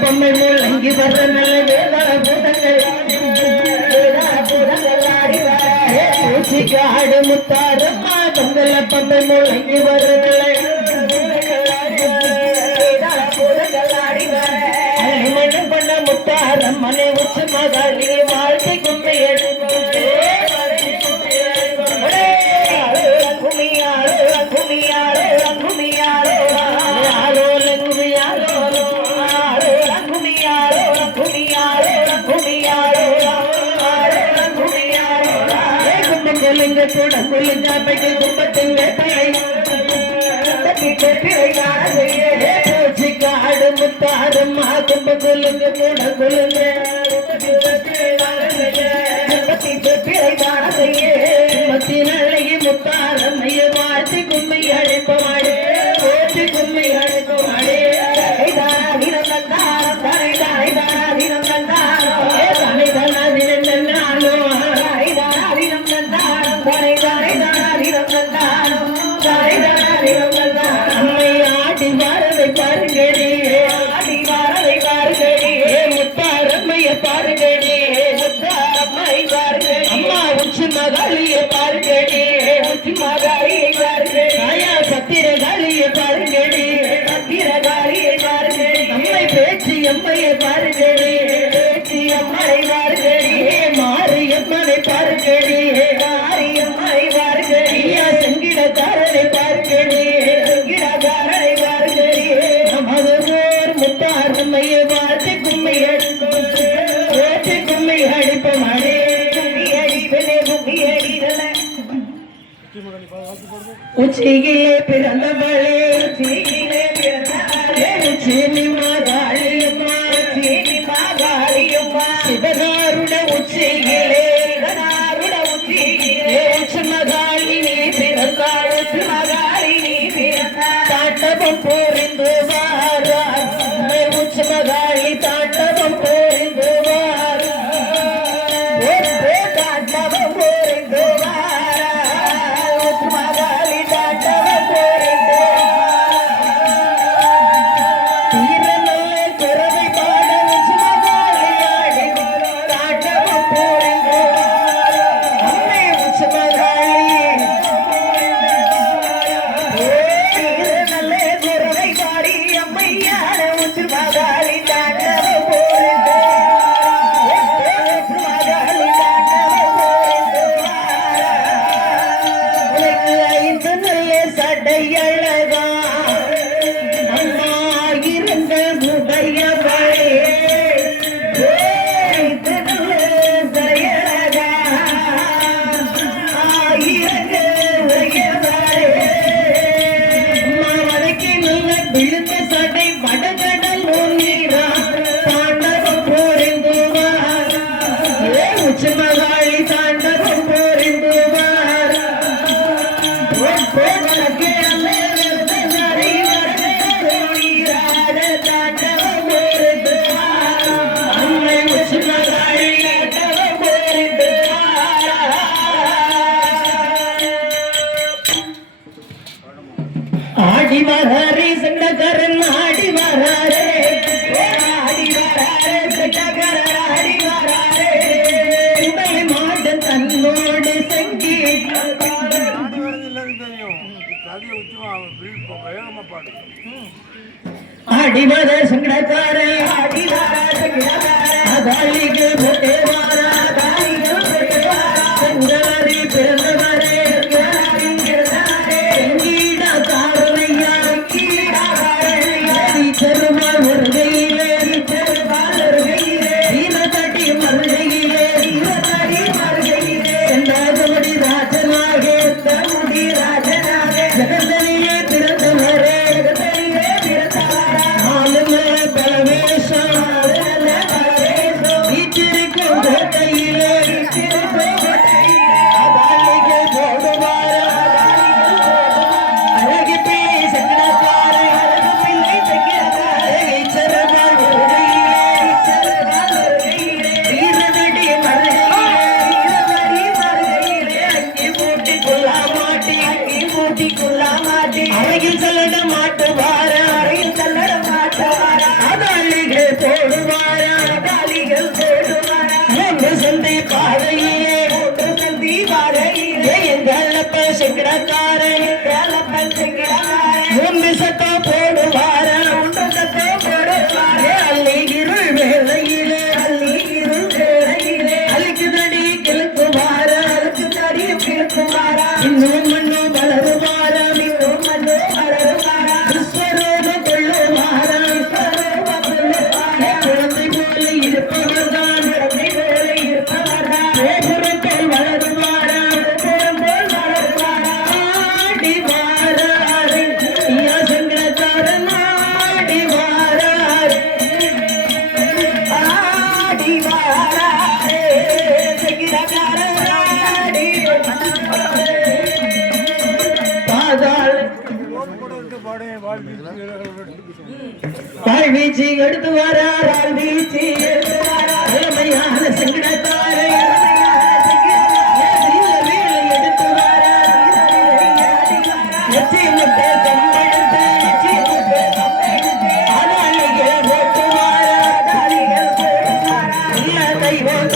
பொம்மை மூலங்கி வர நல்ல பூச்சிக்காடு முத்தாரம்மா பொங்கல பொம்மை மூலங்கி வர மனம் பண்ண முத்தாரம் மனை உச்சு மகாளி வாழ்க்கை கும்பி பூச்சிக்காடு முத்தாரம்மா கும்ப கொல்லுங்க கூட கொல்லுங்க அழகி முத்தாரம்மைய வாழ்த்தி கும்மி அழைப்பமாடு ஓட்டி கும்மி அழைப்பமாடு ஆடி வாரவை பாருங்கடி ஆடி வாரவை பாருங்கடி முத்தாரம்மைய பாருங்கடி முத்தாரம்மை பாருங்கடி அம்மா உச்சி மகாளிய பாருங்கடி உச்சி மகாளியை பாருங்கடி ஆயா சத்திரகாளிய பாருங்கடி சத்திரகாளியை பாருங்கடி அம்மை பேச்சு அம்மைய பாருங்கடி பேச்சு அம்மை பாருங்கடி மாரியம்மனை பாருங்கடி மாரியம்மை பாருங்கடி சங்கீடக்காரனை பாருங்கடி சங்கீடக்காரனை பாருங்கடி நமது ஊர் முத்தாரம்மைய வாழ்த்து கும்மி அடிப்போம் கும்மி அடிப்போமாடே கும்மி அடிப்பனே கும்மி அடிதல உச்சியிலே பிறந்தவளே உச்சியிலே பிறந்தவளே உச்சினி மாகாளியம்மா உச்சினி மாகாளியம்மா சிவனாருட உச்சியிலே சிவனாருட உச்சியிலே உச்சி மகாளி நீ பிறந்தாள் உச்சி மகாளி நீ பிறந்தாள் தாட்டவம் போரிந்து வாரா உச்சி மகாளி தாட்டவம் போரிந்து வாரா தாட்டவம் போரிந்து வாரா உச்சி மகாளி தாட்டவம் போரிந்து தீரநல்ல பிறவை பாட உச்சி மகாளி ஆடி தாட்டவம் போரிந்து அம்மே உச்சி மகாளி நல்ல பிறவை பாடி அம்மையான உச்சி மகாளி தாட்டவம் போரிந்து மகாளி தாட்டவம் போரிந்து உனக்கு ஐந்து நல்ல சடையழகா அம்மா இருந்த உடையவளே ஐந்து நல்ல சடையழகா ஆயிரங்க உடையவளே அம்மா வடக்கே நல்ல விழுந்த சடை வடகடல் நீரா தாண்டவம் போரிந்து உச்சி மகாளி தாண்டவம் போரிந்து ஆடி வராரே சண்டகரன் ஆடி வராரே ஆடி வராரே சண்டகரன் ஆடி வராரே உடலை மாடன் தன்னோடு சங்கீதம் ஆடி வர சங்கடக்கார ஆடி வர சங்கடக்கார அதாலிக்கு போட்டே வாரா அதாலிக்கு போட்டே வாரா சங்கடாரி பிறந்தவரே சங்கீட காரணையா சங்கீட காரணையா செருமா வருகையிலே செருமா வருகையிலே தீனத்தடி மருகையிலே தீனத்தடி மருகையிலே செந்தாதமடி ராஜனாக தமுடி ராஜனாக ஜெகதனியே பிறந்தவரே ஜெகதனியே பிறந்தவரே ஆளுமே பலவேஷம் ஆளுமே பலவேஷம் வீச்சிருக்கும் ஊட்டிக்குள்ள மாட்டி அறையில் செல்லட மாட்டுவார அறையில் செல்லட மாட்டுவார அதாளிகள் போடுவார அதாளிகள் போடுவார ஒன்று சந்தி பாதையிலே ஒன்று சந்தி பாதையிலே எங்களப்ப செங்கடக்காரே எங்களப்ப செங்கடக்காரே ஒன்று சத்தம் போடுவார ஒன்று சத்தம் போடுவார அள்ளி இருள் வேலையிலே அள்ளி இருள் வேலையிலே அழிக்குதடி கிழக்குவார அழிக்குதடி கிழக்குவார இன்னும் மண்ணு வளருவார இன்னும் மண்ணு வளருவார விஸ்வரூப கொள்ளுவார விஸ்வரூப கொள்ளுவார குழந்தை போல இருப்பவர்தான் குழந்தை போல இருப்பவர்தான் கோபுரம் போல் வளருவார கோபுரம் போல் வளருவார ஆடி வாராரு ஐயா சங்கரக்காரன் ஆடி வாராரு ஆடி வாராரு சங்கரக்காரன் ஆடி பாதாள வாழ்வீச்சு எடுத்து வரார் வாழ்வீச்சு எடுத்து வரார் இளமையான சங்கடத்தாரை எடுத்து வரார் எச்சி முட்டை கம்பெடுத்து எச்சி முட்டை கம்பெடுத்து அதாளிகள் போட்டு வாரா அதாளிகள் போட்டு வாரா தெய்வம்